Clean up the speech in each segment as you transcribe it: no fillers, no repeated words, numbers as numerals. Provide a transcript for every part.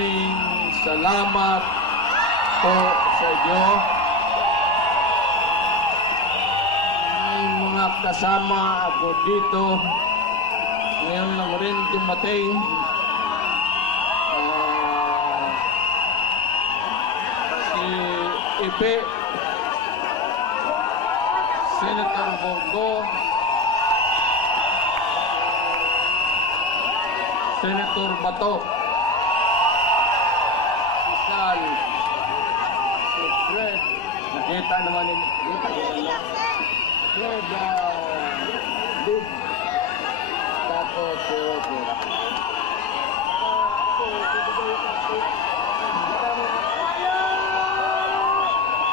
Maraming salamat po sa inyo. May mga kasama ako dito. Ngayon lang rin dumating. Si Ipe, Senator Bongo, Senator Bato, si Sal, si Fred, nakita naman ni Fred, Big, tapos si Roger.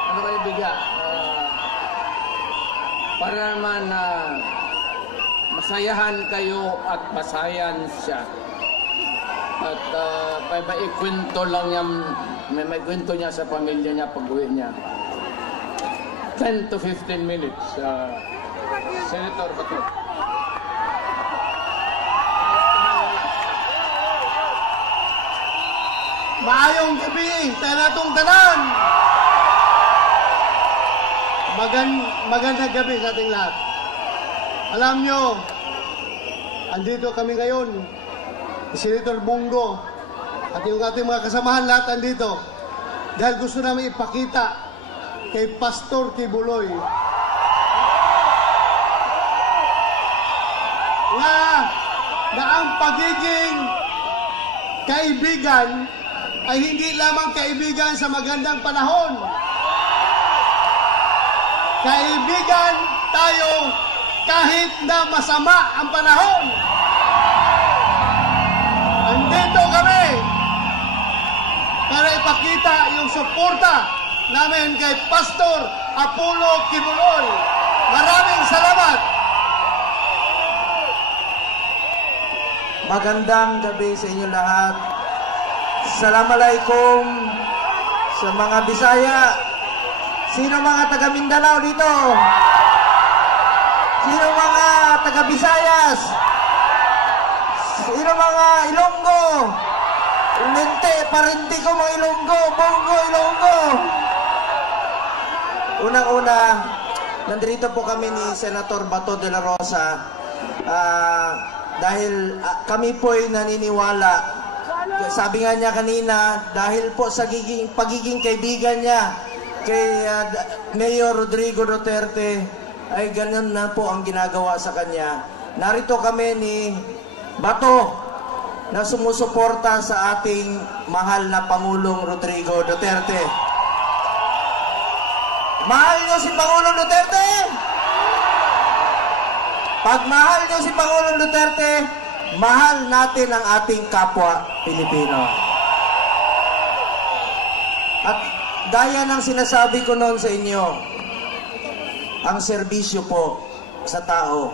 Ano kayo bigyan? Para naman masayahan kayo at masayan siya. At may ikwento lang niya, may kwento niya sa pamilya niya pag-uwi niya. 10 to 15 minutes. Senator Bato. Maayong gabi, tanatong tanan. Magandang gabi sa ating lahat. Alam nyo, andito kami ngayon, Senator Bongo, at yung ating mga kasamahan lahat andito, dahil gusto namin ipakita kay Pastor Kibuloy na ang pagiging kaibigan ay hindi lamang kaibigan sa magandang panahon. Kaibigan tayo kahit na masama ang panahon. Andito kami para ipakita yung suporta namin kay Pastor Apollo Kibuloy. Maraming salamat. Magandang gabi sa inyo lahat. Assalamualaikum sa mga Bisaya. Sino mga taga Mindanao dito? Sino mga taga Visayas? Sino mga Ilonggo? Lente, parinti ko mga Ilonggo. Bongo, Ilonggo. Unang-una, nandito po kami ni Senator Bato de la Rosa dahil kami po'y naniniwala. Sabi nga niya kanina, dahil po sa pagiging kaibigan niya kay Mayor Rodrigo Duterte, ay ganun na po ang ginagawa sa kanya. Narito kami ni Bato na sumusuporta sa ating mahal na Pangulong Rodrigo Duterte. Mahal niyo si Pangulong Duterte? Pag mahal niyo si Pangulong Duterte, mahal natin ang ating kapwa Pilipino. At gaya ng sinasabi ko noon sa inyo, ang serbisyo po sa tao,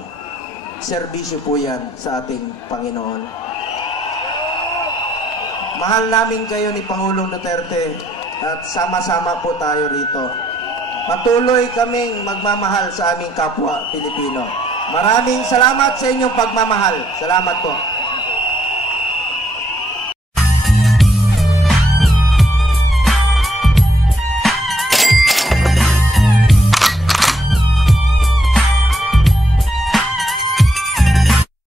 serbisyo po yan sa ating Panginoon. Mahal namin kayo ni Pangulong Duterte at sama-sama po tayo rito. Patuloy kaming magmamahal sa aming kapwa Pilipino. Maraming salamat sa inyong pagmamahal. Salamat po.